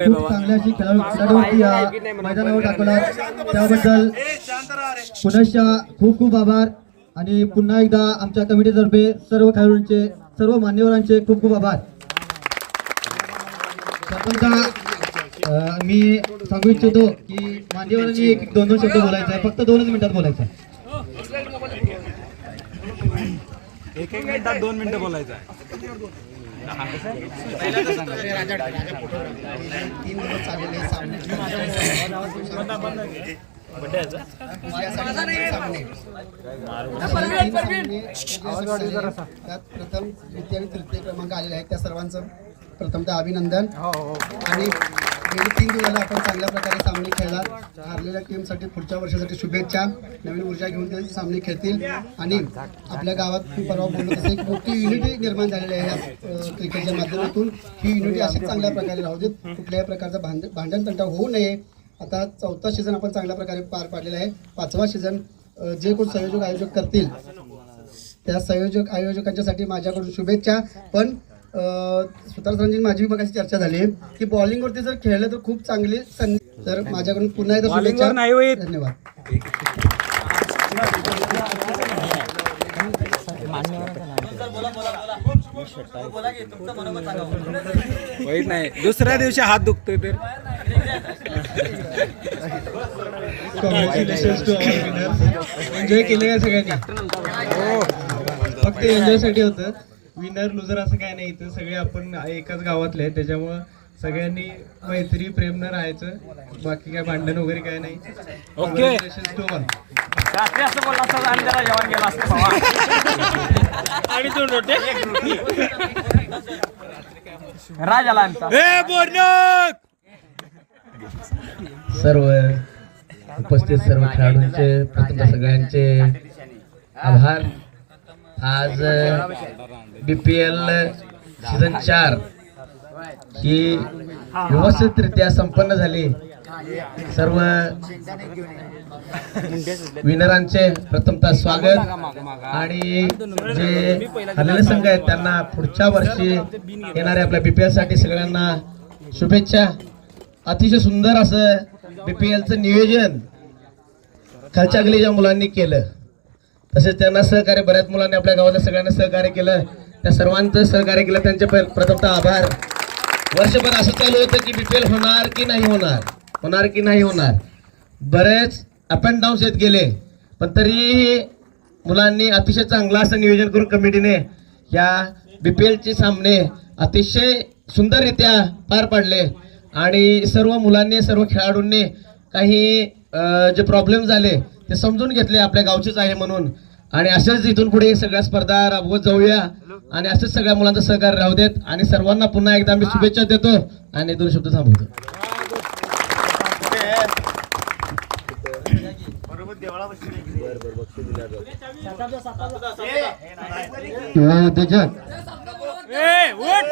खूप चांगल्या अशी खेळाडूवरती या मैदानावर टाकला त्याबद्दल पुनश्च खूप खूप आभार आणि पुन्हा एकदा आमच्या कमिटीतर्फे सर्व खेळाडूंचे सर्व मान्यवरांचे खूप खूप आभार. मी सांगू इच्छितो की मान्यवरांनी एक दोन शब्द बोलायचं आहे, फक्त 2 मिनिटात बोलायचं आहे. एक मिनिटात 2 मिनिटं बोलायचं आहे. 3 दिवस चाललेले सामने त्यात प्रथम द्वितीय आणि तृतीय क्रमांक आलेले आहेत त्या सर्वांचं प्रथमतः अभिनंदन. आणि गेली 3 दिवसाला आपण चांगल्या प्रकारे सामने खेळला. हारलेल्या टीमसाठी पुढच्या वर्षासाठी शुभेच्छा. नवीन ऊर्जा घेऊन ते सामने खेळतील आणि आपल्या गावात मी परवा बोललो तसं एक मोठी युनिटी निर्माण झालेली आहे या क्रिकेटच्या माध्यमातून. ही युनिटी अशीच चांगल्या प्रकारे राहू देत, कुठल्याही प्रकारचा भांडण तंटा होऊ नये. आता 4था सीझन आपण चांगल्या प्रकारे पार पाडलेला आहे. 5वा सीझन जे कोण संयोजक आयोजक करतील त्या आयोजकांच्यासाठी माझ्याकडून शुभेच्छा. पण सुतार सरांची माझी मगाशी चर्चा झाली की बॉलिंगवरती जर खेळलं तर खूप चांगली संधी. तर माझ्याकडून पुन्हा एकदा शुभेच्छा. धन्यवाद. वाईट नाही, दुसऱ्या दिवशी हात दुखतोय तर एन्जॉय केले का सगळ्यांनी? फक्त एन्जॉय साठी होतं. विनर लुजर असं काय नाही, इथं सगळे आपण एकाच गावातले आहेत, त्याच्यामुळं सगळ्यांनी मैत्री प्रेम न राहायचं. बाकी काय भांडण वगैरे काय नाही. ओके. सर्व उपस्थित सर्व खेळाडूंचे प्रथम सगळ्यांचे आभार. आज BPL सीझन 4 ही व्यवस्थितरित्या संपन्न झाली. सर्व विनरांचे प्रथमतः स्वागत आणि जे हरलेले संघ आहेत त्यांना पुढच्या वर्षी येणाऱ्या आपल्या BPL साठी सगळ्यांना शुभेच्छा. अतिशय सुंदर असं BPLचं नियोजन खालच्या गलीच्या मुलांनी केलं. तसेच त्यांना सहकार्य बऱ्याच मुलांनी आपल्या गावातल्या सगळ्यांना सहकार्य केलं. त्या सर्वांचं सहकार्य केलं त्यांचे प्रथमतः आभार. वर्षभर असं चालू होतं की BPL होणार की नाही होणार, होणार की नाही होणार. बरेच अप अँड डाऊन्स येत गेले, पण तरीही मुलांनी अतिशय चांगलं असं नियोजन करून कमिटीने या BPLचे सामने अतिशय सुंदररित्या पार पाडले. आणि सर्व मुलांनी सर्व खेळाडूंनी काही जे प्रॉब्लेम झाले ते समजून घेतले आपल्या गावचेच आहे म्हणून. आणि असंच इथून पुढे सगळ्या स्पर्धा राबवत जाऊया आणि असंच सगळ्या मुलांचं सहकार्य राहू देत. आणि सर्वांना पुन्हा एकदा मी शुभेच्छा देतो आणि 2 शब्द थांबवतो. उद्योजक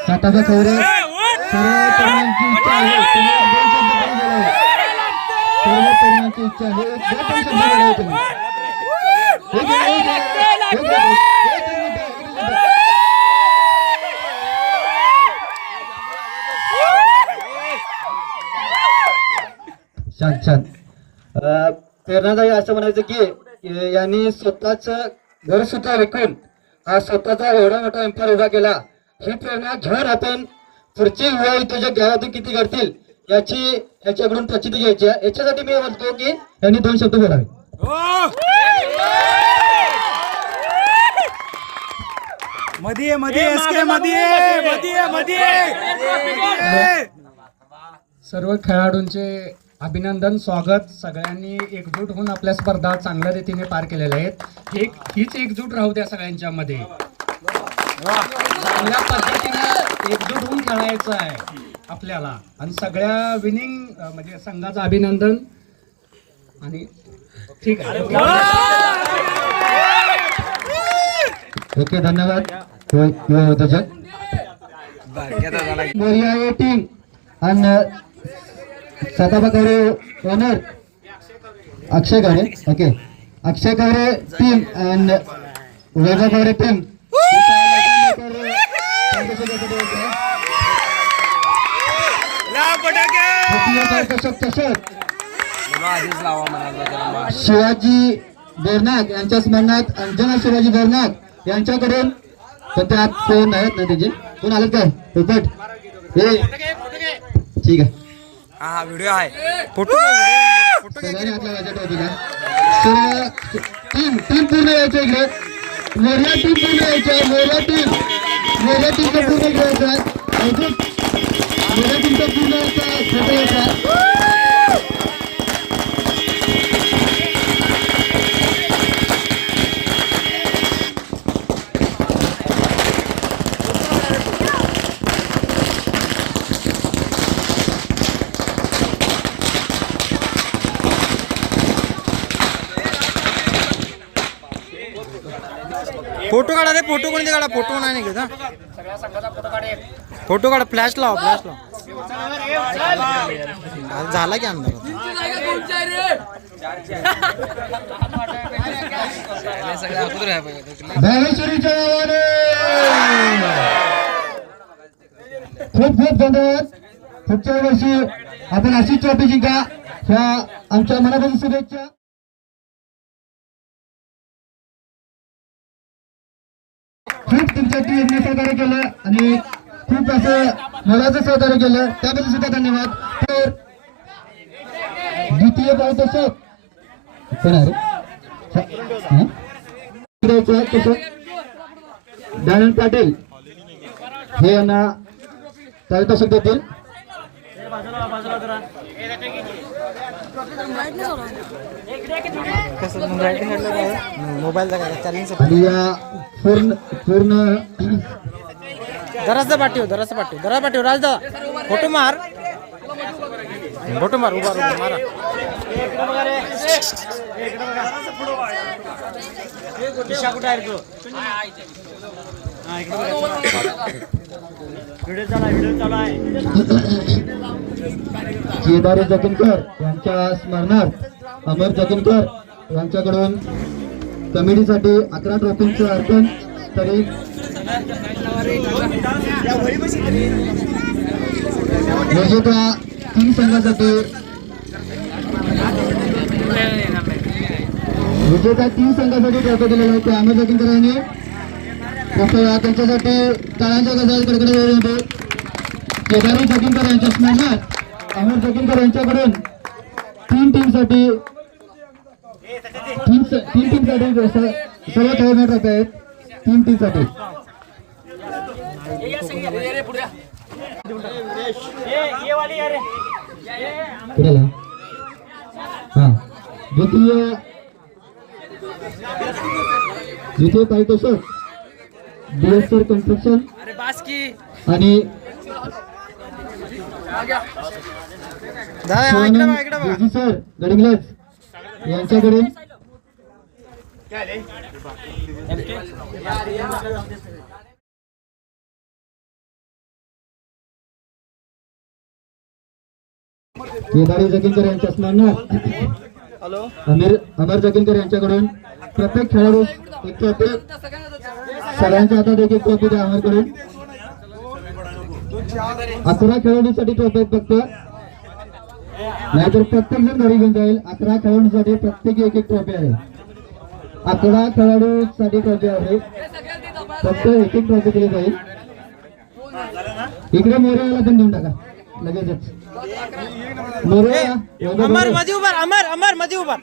सातारा चौरे सर्व तरुणांची इच्छा आहे, सर्व तरुणांची इच्छा आहे. छान छान. प्रेरणादायी असं म्हणायचं की यांनी स्वतःच घर सुद्धा विकून हा स्वतःचा एवढा मोठा एम्पायर उभा केला. ही प्रेरणा घेऊन आपण पुढचे युवा उद्योजक गावातून किती करतील याच्याकडून प्रचिती घ्यायची आहे. याच्यासाठी मी म्हणतो की यांनी 2 शब्द बोलावे. सर्व खेळाडूंचे अभिनंदन, स्वागत. सगळ्यांनी एकजूट होऊन आपल्या स्पर्धा चांगल्या रीतीने पार केलेल्या आहेत. हीच एकजूट राहू द्या सगळ्यांच्या मध्ये. चांगल्या पद्धतीने एकजूट होऊन खेळायचं आहे आपल्याला. आणि सगळ्या विनिंग म्हणजे संघाचं अभिनंदन. आणि ठीक आहे. ओके, धन्यवाद. उद्योजक मोरिया टीम आणि सदाबा गौरे ओनर अक्षय गौरे. ओके, अक्षय गौरे टीम आणि वैभव गौरे टीम. द्वितीय पारितोषिक तसंच शिवाजी बोरनाक यांच्या स्मरणात अंजना शिवाजी बोरनाक यांच्याकडून तर त्यात कोण आहेत ना त्याचे कोण आलेत काय पोपट हे ठीक आहे हा व्हिडिओ आहे फोटो सगळ्यांनी हात लावायचा टॉपिकला सर्व टीम पूर्ण यायचं इकडे मोर्या टीम पूर्ण यायच्या मोर्या टीमचं पूर्ण घ्यायचं अजून मोर्या टीमचा पूर्ण फोटो यायचा फोटो काढा रे फोटो कोणते काढा फोटो नाही निघत हा फोटो काढा फ्लॅश लाव झाला की अंदाज भावेश्वरीच्या नावाने खूप खूप धन्यवाद पुढच्या वर्षी आपण अशीच ट्रॉफी जिंका ह्या आमच्या मनापासून शुभेच्छा खूप तुमच्या टीमने सहकार्य केलं आणि खूप असं मोलाचं सहकार्य केलं त्याबद्दल सुद्धा धन्यवाद तर द्वितीय पारितोषिक कोण आहे रे? दयानंद पाटील हे यांना पारितोषिक देतील मोबाईल चार्जिंग आणि या पूर्ण जरासं पाठव राजदा फोटो मार उभा मारा केदारी जगिनकर यांच्या स्मरणार्थ अमर जगिनकर यांच्याकडून कमिटीसाठी 11 ट्रॉफींचं अर्पण तरी विजेत्या 3 संघासाठी ट्रॉफी दिलेला आहे ते अमर जगिनकर यांनी कृपया त्यांच्यासाठी टाळ्यांच्या गजरात कडकडे वेळ होते केदारी जगिनकर यांच्या स्मरणार्थ अमर जगिनकर यांच्याकडून 3 टीमसाठी सर्व खेळण्यात येत आहेत 3 टीमसाठी हा द्वितीय पारितोषिक BSR कन्स्ट्रक्शन आणि सर गडिंगलज यांच्याकडून केदारी जगिनकर यांच्या स्मरणार्थ अमर जगिनकर यांच्याकडून प्रत्येक खेळाडू एक ट्रॉफी सगळ्यांच्या हातात एक ट्रॉफी द्या अमरकडून 11 खेळाडूंसाठी ट्रॉफी फक्त नाहीतर प्रत्येक जण घरी घेऊन जाईल 11 खेळाडूंसाठी प्रत्येकी एक ट्रॉफी आहे 11 खेळाडूंसाठी ट्रॉफी आहे फक्त एक ट्रॉफी दिली जाईल इकडे मोरेला पण देऊन टाका लगेचच अमर मध्ये उभार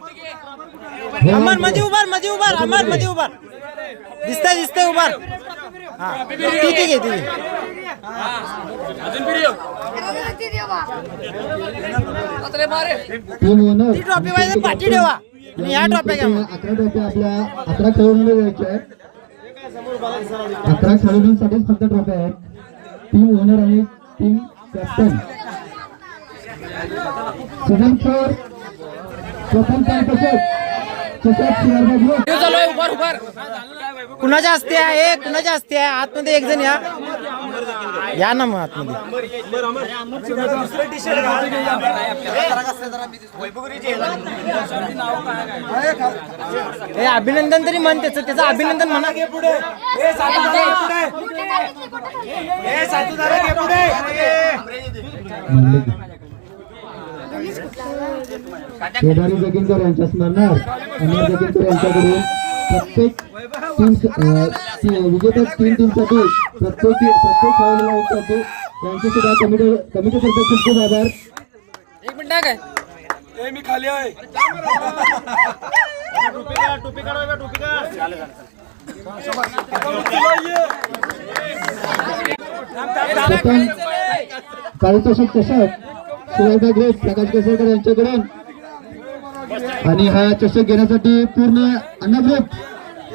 दिसतंय उभार ठीक आहे ती ट्रॉफी पाहिजे पाठी ठेवा आणि ह्या ट्रॉफी घ्या 11 ट्रॉफी आपल्या 11 खेळाडूंना द्यायच्या आहेत 11 खेळाडूंसाठीच फक्त ट्रॉफी आहेत टीम ओनर आणि टीम कॅप्टन सीझन 4 प्रथम पारितोषिक कुणाच्या हस्ते आहे कुणाच्या हस्ते आहे आतमध्ये एक जण या ना मग आतमध्ये हे अभिनंदन तरी म्हण त्याचं अभिनंदन म्हणा पुढे केदारी जगिनकर यांच्या स्मरणार्थ अमर जगिनकर यांच्याकडून प्रत्येक विजेत्या तीन टीमसाठी प्रत्येक खेळाडूला एक ट्रॉफी यांचे सुद्धा कमिटीतर्फे खूप खूप आभार. एक मिनिट काय प्रथम काळी चषक सुवर्धा ग्रुप प्रकाश केसरकर यांच्याकडून आणि हा चषक घेण्यासाठी पूर्ण अन्न ग्रुप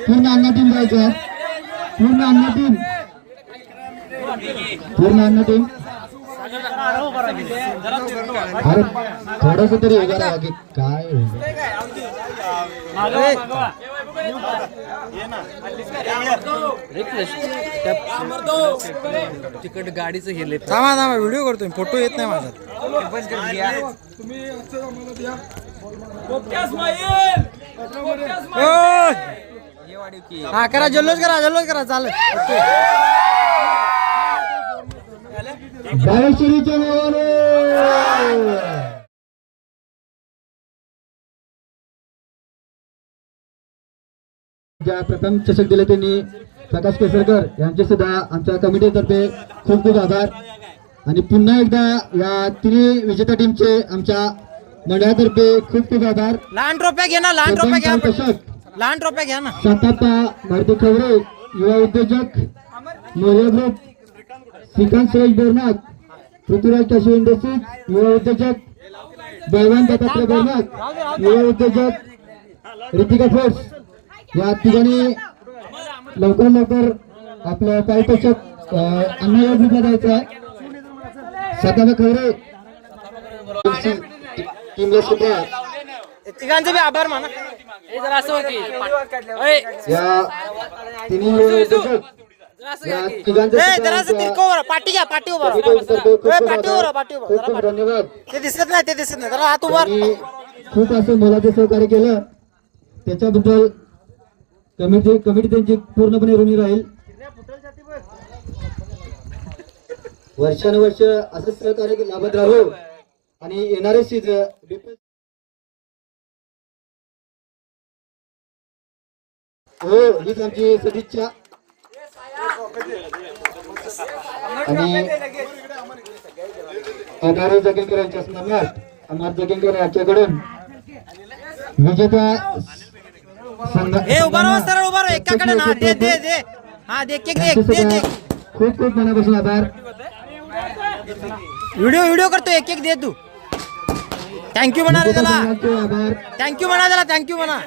पूर्ण अन्न टीम जायचं पूर्ण अन्न टीम अरे थोडस तरी उभा राहा की काय तिकट गाडीचं हे थांबा व्हिडिओ करतोय फोटो येत नाही माझा. हा करा जल्लोष करा चालेल. बाळेश्वरीच्या नावाने ज्या प्रथम चषक दिले त्यांनी प्रकाश केसरकर यांचे सुद्धा आमच्या कमिटीतर्फे खूप खूप आभार. आणि पुन्हा एकदा या तिन्ही विजेत्या टीमचे आमच्या मंडळातर्फे खूप खूप आभार. लहान ट्रॉफ्या घ्या ना, लहान ट्रॉफ्या घ्या, चषक लहान ट्रॉफ्या घ्या ना. सातापा मारुती खवरे युवा उद्योजक मोर्या ग्रुप श्रीकांत सुरेश बोरनाथ पृथ्वीराज काशी इंडस्ट्रीज युवा उद्योजक बळवंत दत्तात्रय बोरनाथ युवा उद्योजक रितिका फोर्स या तिघांनी लवकर आपलं काही चषक अन्य ग्रुपला जायचं आहे. सातापा खवरे टीमला सुद्धा तिघांचे बी आभार माना. या तिन्ही उद्योजक या तिघांचे सुद्धा पाठी घ्या, पाठी उभा खूप धन्यवाद. ते दिसत नाही जरा हात उभा. खूप असं मोलाचं सहकार्य केलं त्याच्याबद्दल कमिटी त्यांची पूर्णपणे ऋणी राहील. वर्षानुवर्ष असं सहकार्य लाभत राहू आणि येणारे सीझन हो हीच आमची सदिच्छा. आणि केदारी जगिनकर यांच्या स्मरणार्थ अमर जगिनकर यांच्याकडून विजेत्या हे उभा राहा, सरळ उभा राहा, एकाकडे ना दे हा दे केक दे. खूप खूप मनापासून आभार. व्हिडिओ करतो, एक दे तू. थँक्यू म्हणा रे त्याला, आभार. थँक्यू म्हणा.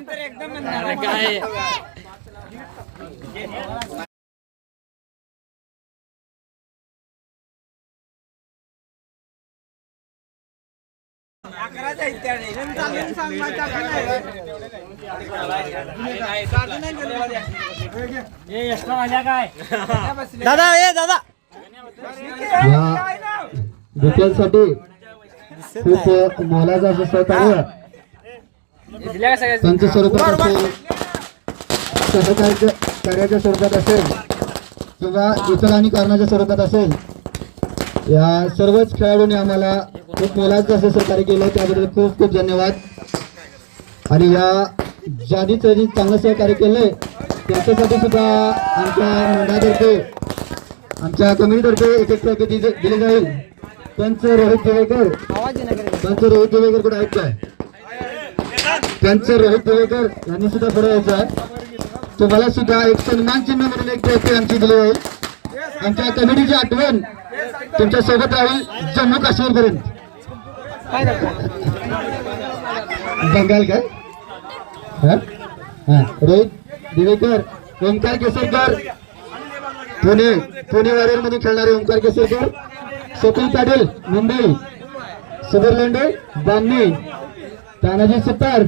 दादा या विद्यार्थ्यांसाठी खूप मोलाचं असं सहकार्य त्यांच्या स्वरूपात असेल, सहकार्याच्या स्वरूपात असेल किंवा इतर आणि कारणाच्या स्वरूपात असेल, या सर्वच खेळाडूंनी आम्हाला खूप मोलाचं असं सहकार्य केलं त्याबद्दल खूप खूप धन्यवाद. आणि या ज्यांनी चांगलं सहकार्य केलंय त्यांच्यासाठी सुद्धा आमच्या मंडळातर्फे आमच्या कमिटीतर्फे एक ट्रॉफी दिली जाईल. त्यांचं रोहित देवेकर कुठे आहेत काय? त्यांचं रोहित देवेकर यांनी सुद्धा पुढे यायचं आहे. तुम्हाला सुद्धा एक सन्मान चिन्ह म्हणून एक ट्रॉफी आमची दिली जाईल. आमच्या कमिटीची आठवण तुमच्या सोबत राहील जम्मू काश्मीर पर्यंत. बंगाल काय रोहित देवेकर, ओंकार केसरकर पुणे वॉरियर मध्ये खेळणारे ओंकार केसरकर, सतीश पाटील मुंबई, सुधीर लेंडे बामणी, तानाजी सुतार,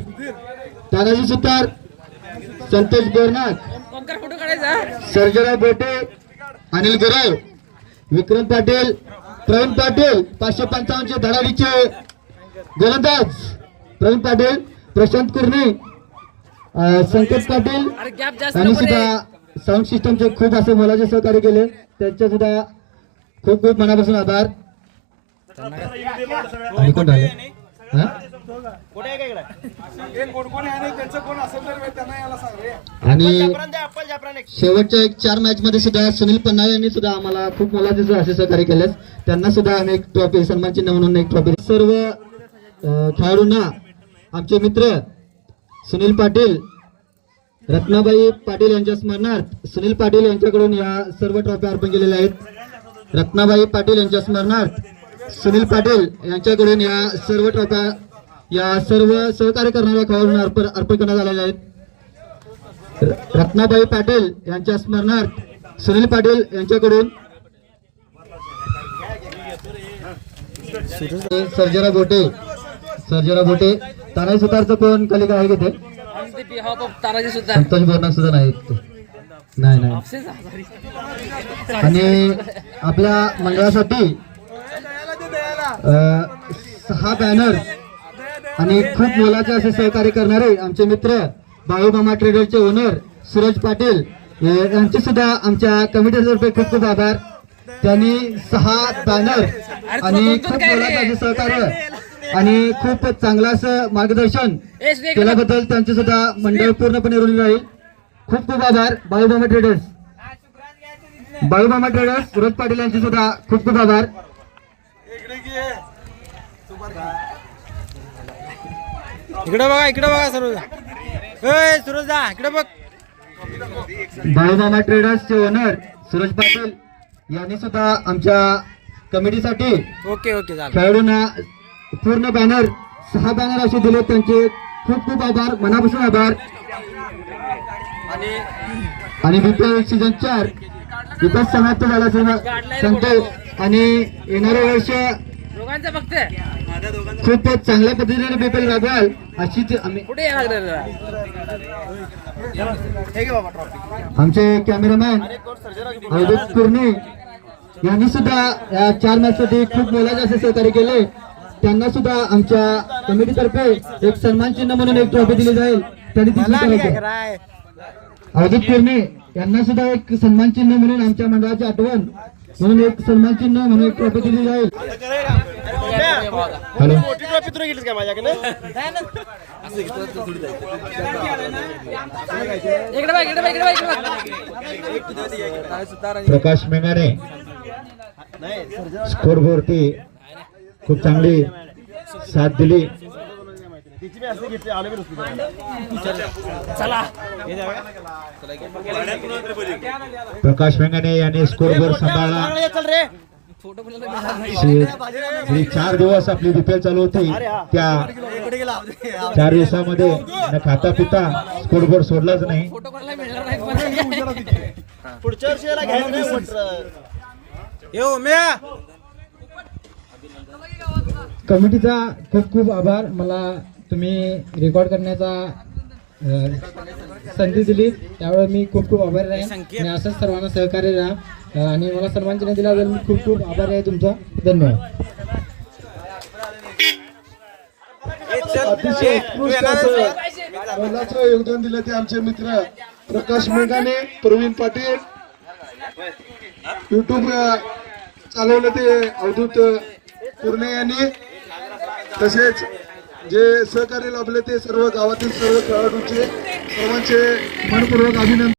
संतोष बोरनाथ, सर्जराव बोटे, अनिल गुराव, विक्रम पाटील, प्रवीण पाटील 555 धडाडीचे गोलंदाज प्रवीण पाटील, प्रशांत कुर्णे, संकेत पाटील आणि सुद्धा साऊंड सिस्टमचे खूप असे मोलाचे सहकार्य केले त्यांच्या सुद्धा खूप खूप मनापासून आभार. आणि कोण झाले आणि शेवटच्या एक 4 मॅच मध्ये सुद्धा सुनील पन्हाळे यांनी सुद्धा आम्हाला खूप मोलाचे असे सहकार्य केलेस. त्यांना सुद्धा आम्ही एक ट्रॉफी, सन्मान चिन्ह म्हणून एक ट्रॉफी. सर्व खेळाडूंना आमचे मित्र सुनील पाटील, रत्नाबाई पाटील यांच्या स्मरणार्थ सुनील पाटील यांच्याकडून या सर्व ट्रॉफी अर्पण केलेल्या आहेत. रत्नाबाई पाटील यांच्या स्मरणार्थ सुनील पाटील यांच्याकडून या सर्व ट्रॉफ्या या सर्व सहकार्य करणाऱ्या खेळाडूंना अर्पण करण्यात आलेल्या आहेत. रत्नाबाई पाटील यांच्या स्मरणार्थ सुनील पाटील यांच्याकडून सर्जेरा बोटे तानाजी सुतारचं कोण कलिका आहे तिथे? संतोष बोरना सुद्धा नाही. आणि आपल्या मंडळासाठी 6 बॅनर आणि खूप मोलाचे असे सहकार्य करणारे आमचे मित्र बाळूमामा ट्रेडरचे ओनर सूरज पाटील यांचे सुद्धा आमच्या कमिटीतर्फे खूप खूप आभार. त्यांनी 6 बॅनर आणि खूप मोलाचे असे सहकार्य आणि खूप चांगलं असं मार्गदर्शन केल्याबद्दल त्यांचे सुद्धा मंडळ पूर्णपणे ऋणी राहील. खूप खूप आभार बाळूमामा ट्रेडर्स, सूरज पाटील यांचे सुद्धा खूप खूप आभार. इकडे बघा सुरजा इकडे बघ. बाळूमामा ट्रेडर्सचे ओनर सूरज पाटील यांनी सुद्धा आमच्या कमिटीसाठी ओके झालं. खेळाडूंना पूर्ण बॅनर 6 बॅनर असे दिले. त्यांचे खूप खूप आभार, मनापासून आभार. आणि बीपीएल सीझन 4 इथं समाप्त झाला सांगतो. आणि येणारे वर्ष खूप चांगल्या पद्धतीने बीपीएल राबवाल अशी आम्ही आमचे कॅमेरामॅन अवधूत कुर्णे यांनी सुद्धा या 4 मॅच साठी खूप मोलाचे असे सहकार्य केले. त्यांना सुद्धा आमच्या कमिटीतर्फे एक सन्मान चिन्ह म्हणून एक ट्रॉफी दिली जाईल. त्यांनी अवधूत कुर्णे यांना सुद्धा एक सन्मान चिन्ह म्हणून आमच्या मंडळाची आठवण म्हणून एक सन्मान चिन्ह म्हणून एक ट्रॉफी दिली जाईल. हॅलो प्रकाश मेंगाने स्कोरवरती खूप चांगली साथ दिली. प्रकाश मेंगाने यांनी स्कोरबोर्ड सांभाळला. 4 दिवस आपली बीपीएल चालू होती. त्या 4 दिवसामध्ये न खाता पिता स्कोरबोर्ड सोडलाच नाही. पुढच्या वर्षी कमिटीचा खूप खूप आभार. मला तुम्ही रेकॉर्ड करण्याचा संधी दिली त्यावेळी मी खूप खूप आभारी आहे. आणि असंच सर्वांना सहकार्य राहा आणि मला सन्मान चिन्ह दिल्याबद्दल मी खूप खूप आभारी आहे तुमचा. धन्यवाद. अतिशय मोलाचं योगदान दिलं ते आमचे मित्र प्रकाश मेघाने, प्रवीण पाटील. युट्यूब चालवलं ते अवधूत कुर्णे यांनी. तसेच जे सहकार्य लाभले ते सर्व गावातील सर्व खेळाडूंचे सर्वांचे मनपूर्वक अभिनंदन.